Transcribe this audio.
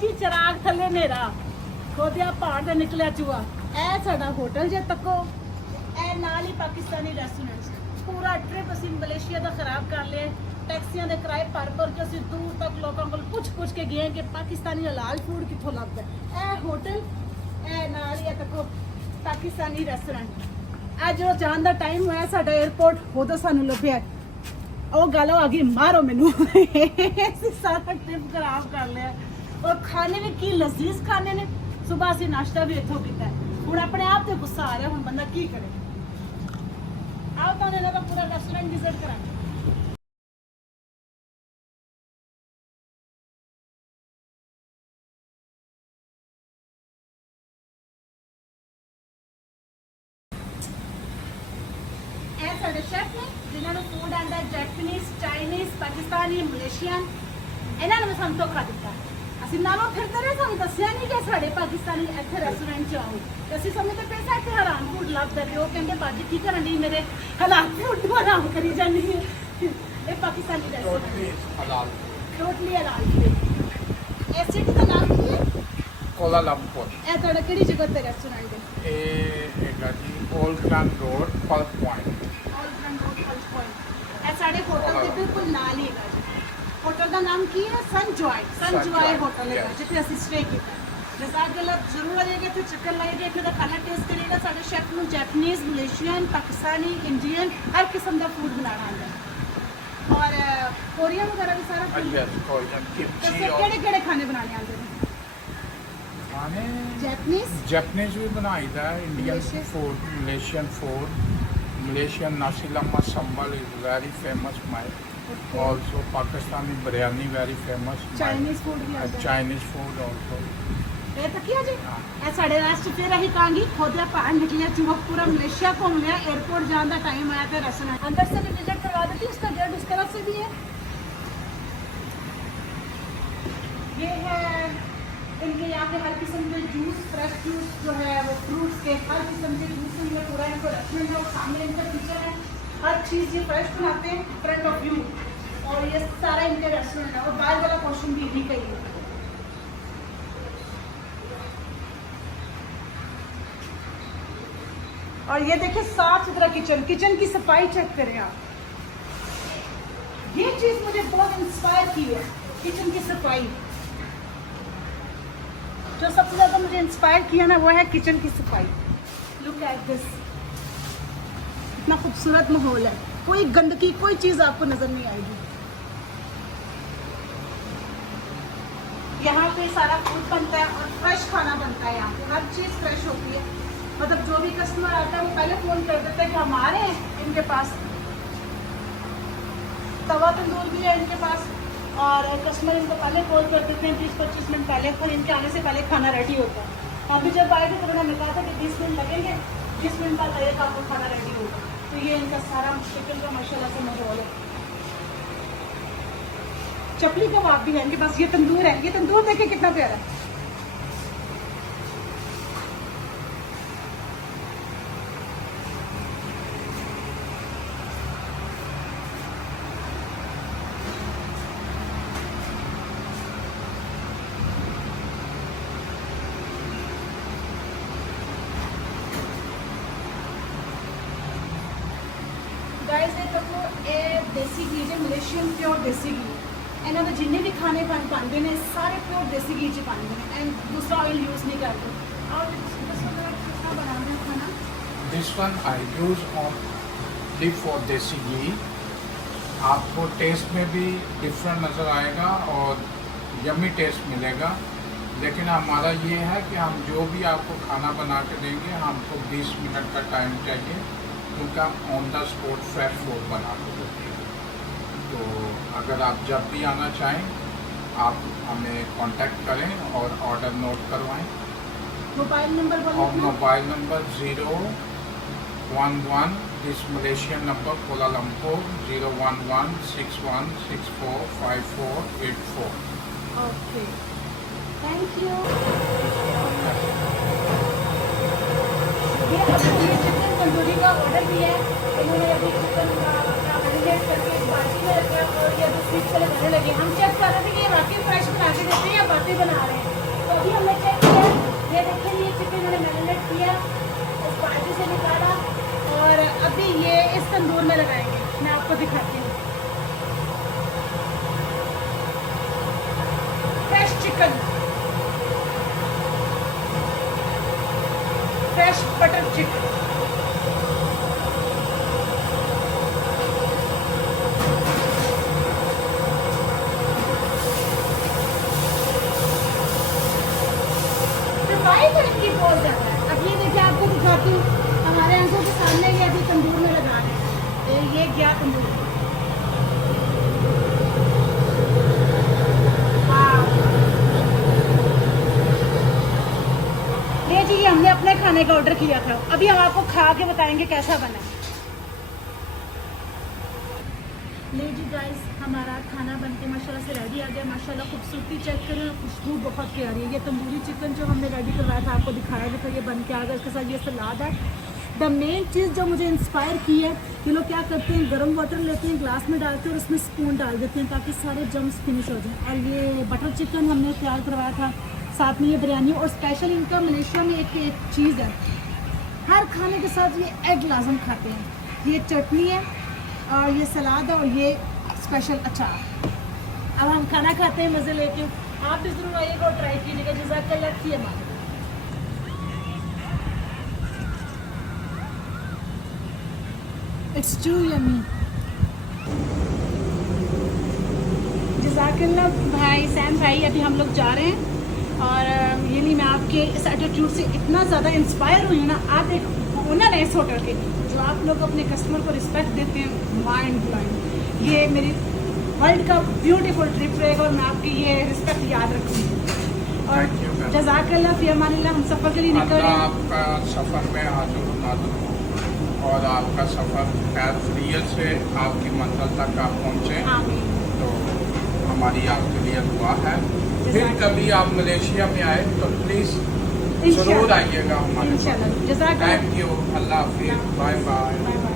जी चिराग थले नेरा खोदिया पहाड़ से निकलिया चूहा ए साडा होटल जे तको ए नाल ही पाकिस्तानी रेस्टोरेंट पूरा ट्रिप ਅਸੀਂ ਮਲੇਸ਼ੀਆ ਦਾ ਖਰਾਬ ਕਰ ਲਿਆ ਟੈਕਸੀਆਂ ਦੇ ਕਿਰਾਏ ਭਰ ਕੇ ਅਸੀਂ ਦੂਰ ਤੱਕ ਲੋਕਾਂ ਕੋਲ ਪੁੱਛ ਕੇ ਗਏ ਕਿ ਪਾਕਿਸਤਾਨੀ ਹਲਾਲ ਫੂਡ ਕਿੱਥੋਂ ਲੱਭਦਾ ਇਹ ਹੋਟਲ ਇਹ ਨਾਲ ਹੀ ਤੱਕੋ ਪਾਕਿਸਤਾਨੀ ਰੈਸਟੋਰੈਂਟ ਅੱਜ ਜੋ ਜਾਣ ਦਾ ਟਾਈਮ ਹੋਇਆ ਸਾਡਾ 에어ਪੋਰਟ ਉਹਦਾ ਸਾਨੂੰ ਲੱਭਿਆ ਉਹ ਗੱਲ ਆ ਗਈ ਮਾਰੋ ਮੈਨੂੰ ਅਸੀਂ ਸਾਰਾ ਟ੍ਰਿਪ ਖਰਾਬ ਕਰ ਲਿਆ और खाने में की लजीज खाने ने सुबह से नाश्ता भी इथों किया हूँ अपने आप से गुस्सा आ रहा हूँ बंदा की करे आओ तो इन्हों का पूरा रेस्टोरेंट विजिट करा शेफ ने जिन्होंने फूड आंदा जैपनीज चाइनीज पाकिस्तानी मलेशियन इन्होंने मैं धोखा दिता ਅਸੀਂ ਨਾਲੋਂ ਫਿਰਦੇ ਰਹੇ ਸਾਨੂੰ ਦੱਸਿਆ ਨਹੀਂ ਕਿ ਸਾਡੇ ਪਾਕਿਸਤਾਨੀ ਇੱਥੇ ਰੈਸਟੋਰੈਂਟ 'ਚ ਆਓ ਤੇ ਅਸੀਂ ਸਮਝਦੇ ਪਏ ਸੀ ਇੱਥੇ ਹਰਾਮ ਫੂਡ ਲੱਭਦੇ ਰਹੇ ਉਹ ਕਹਿੰਦੇ ਬਾਜੀ ਕੀ ਕਰਨ ਦੀ ਮੇਰੇ ਹਲਾਲ ਫੂਡ ਨੂੰ ਹਰਾਮ ਕਰੀ ਜਾਂਦੀ ਹੈ ਇਹ ਪਾਕਿਸਤਾਨੀ ਰੈਸਟੋਰੈਂਟ ਟੋਟਲੀ ਹਲਾਲ ਇਹ ਸਿਟੀ ਦਾ ਨਾਮ ਕੀ ਹੈ ਕੋਲਾਲੰਪੁਰ ਇਹ ਤੁਹਾਡਾ ਕਿਹੜੀ ਜਗ੍ਹਾ ਤੇ ਰੈਸਟੋਰੈਂਟ ਹੈ ਇਹ ਹੈਗਾ ਜੀ old grand road plus point ਇਹ ਸਾਡੇ ਹੋਟਲ ਦੇ ਬਿਲਕੁਲ ਨਾਲ ਹੀ ਹੈਗਾ होटल का नाम की है सन जॉय होटल है जिथे ਅਸੀਂ स्टे ਕੀਤਾ जज़ाकल्लाह जरूर आइएगा ਇੱਥੇ ਚੱਕਰ ਲਾਈਏ ਇੱਥੇ ਦਾ ਖਾਣਾ ਟੇਸਟ ਕਰੀਏਗਾ ਸਾਡੇ ਸ਼ੈਫ ਨੂੰ ਜੈਪਨੀਜ਼ ਮਲੇਸ਼ੀਅਨ ਪਾਕਿस्तानी इंडियन हर किस्म ਦਾ ਫੂਡ ਬਣਾਉਣਾ ਆਉਂਦਾ और कोरियन वगैरह भी सारा फूड कोरियन किमची और ਕਿਹੜੇ ਖਾਣੇ ਬਣਾਉਣੇ ਆਉਂਦੇ ਨੇ खाने जैपनीज भी बनाईदा है Indian food Malaysian nasi lemak sambal is very famous my also Pakistani biryani very famous Chinese food भी आता है Chinese food also ये तक किया जी ਇਹ ਸਾਡੇ ਰਾਸ਼ਟਰ ਫਿਰ ਅਸੀਂ ਕਾਂਗੀ ਖੋਦਿਆ ਪਹਾੜ ਨਿਕਲਿਆ ਚੂਹਾ पूरा मलेशिया घूम लिया एयरपोर्ट जाने का टाइम आया तो रेस्टोरेंट अंदर से भी विजिट करवा देती उसका गेट उस तरफ से भी है ये है इनके यहाँ पे हर किस्म के जूस फ्रेश जूस जो है वो फ्रूट्स के हर किस्म के जूस इनमें पूरा इनको रेस्टोरेंट है और सामने इनका किचन है हर चीज़ ये फ्रेश बनाते हैं फ्रंट ऑफ यू और ये सारा इनके रेस्टोरेंट है और बाहर वाला पोर्शन भी इन्हीं का ही है और ये देखिए साफ सुथरा किचन की सफाई चेक करें आप ये चीज मुझे बहुत इंस्पायर की है किचन की सफाई जो सबसे ज्यादा मुझे इंस्पायर किया ना वो है किचन की सफाई लुक एट दिस इतना खूबसूरत माहौल है कोई गंदगी कोई चीज आपको नजर नहीं आएगी यहाँ पे सारा फूड बनता है और फ्रेश खाना बनता है यहाँ पे हर चीज फ्रेश होती है मतलब जो भी कस्टमर आता है वो पहले फोन कर देते हैं कि हम आ रहे हैं इनके पास तवा तंदूर भी है इनके पास और कस्टमर इनको पहले कॉल कर देते हैं 20-25 मिनट पहले और इनके आने से पहले खाना रेडी होता है अभी जब आए थे तो उन्होंने कहा था कि 20 मिनट लगेंगे 20 मिनट बाद आइएगा आपको खाना रेडी होगा तो ये इनका सारा चिकन का माशाल्लाह से माहौल है चपली कबाब भी है इनके पास ये तंदूर देखे कितना प्यारा है गाइस ये तो देसी घी है मलेशियन प्योर देसी घी इन्हों के जिन्हें भी खाने पाते हैं सारे प्योर देसी घी च पाते हैं एंड दूसरा ऑयल यूज नहीं करते और कितना बनाते हैं खाना this one I use only for देसी घी आपको टेस्ट में भी डिफरेंट नज़र आएगा और यमी टेस्ट मिलेगा लेकिन हमारा ये है कि हम जो भी आपको खाना बना के देंगे हमको 20 मिनट का टाइम चाहिए क्योंकि हम on the spot fresh food बना के देते हैं तो अगर आप जब भी आना चाहें आप हमें कांटेक्ट करें और ऑर्डर नोट करवाएं मोबाइल नंबर और mobile number 011 this Malaysian number Kuala Lumpur 01161645484 okay thank you ये चिकन तंदूरी का ऑर्डर दिया है इन्होंने अभी चिकन का मैरिनेट करके बाटी में रखा और ये अभी स्वीट से लगाने लगे हम चेक कर रहे थे कि ये वाकई फ्रेश बना के देते हैं या बातें बना रहे हैं चिकन मैंने मैरिनेट किया, इस बाल्टी से निकाला और अभी ये इस तंदूर में लगाएंगे। मैं आपको दिखाती हूँ। Fresh chicken, fresh butter chicken. इनकी बहुत ज़्यादा है। अब ये देखिए, आपको दिखाती हूँ, हमारे आंखों के सामने ये अभी तंदूर में लगा रहे हैं। ये गया तंदूर। हाँ, ये जी हमने अपने खाने का ऑर्डर किया था। अभी हम आपको खा के बताएंगे कैसा बना। ले जी गाइस, हमारा खाना बनके माशाल्लाह से रेडी आ गया। माशाल्लाह खूबसूरती चेक करें, खुशबू बहुत प्यारी है। ये तंदूरी चिकन जो हमने रेडी करवाया था, आपको दिखाया भी था, ये बन के आ गया। इसके साथ ये सलाद है। द मेन चीज़ जो मुझे इंस्पायर की है, ये लोग क्या करते हैं, गर्म वाटर लेते हैं, ग्लास में डालते हैं और उसमें स्पून डाल देते हैं ताकि सारे जम्स फिनिश हो जाएं। और ये बटर चिकन हमने तैयार करवाया था, साथ में ये बिरयानी। और स्पेशल इनका मलेशिया में एक चीज़ है, हर खाने के साथ ये एग लाजम खाते हैं। ये चटनी है और ये सलाद है और ये स्पेशल अचार। अब हम खाना खाते हैं मज़े लेके। आप भी ज़रूर आइएगा और ट्राई कीजिएगा। जज़ाकल्लाह खैर। It's too yummy. जज़ाकल्लाह भाई सैम भाई। अभी हम लोग जा रहे हैं और ये नहीं, मैं आपके इस एटीट्यूड से इतना ज़्यादा इंस्पायर हुई हूँ ना। आप एक ओनर है इस होटल के, जो आप लोग अपने कस्टमर को रिस्पेक्ट देते हैं, माइंड ब्लोइंग। ये मेरी वर्ल्ड का ब्यूटीफुल ट्रिप रहेगा और मैं आपकी ये रिस्पेक्ट याद रखूँगी। और जज़ाकल्लाह फ़ी अमानिल्लाह। हम सफ़र के लिए निकल रहे हैं। आपका सफ़र में हाजिर नाज़िर हो और आपका सफ़र खैरियत से आपकी मंजिल तक आप पहुँचे। तो हमारी आपके लिए दुआ है। फिर कभी आप मलेशिया में आए तो प्लीज़ ज़रूर आइएगा हमारे पास। इंशाल्लाह। Thank you. अल्लाह हाफ़िज़। Bye bye.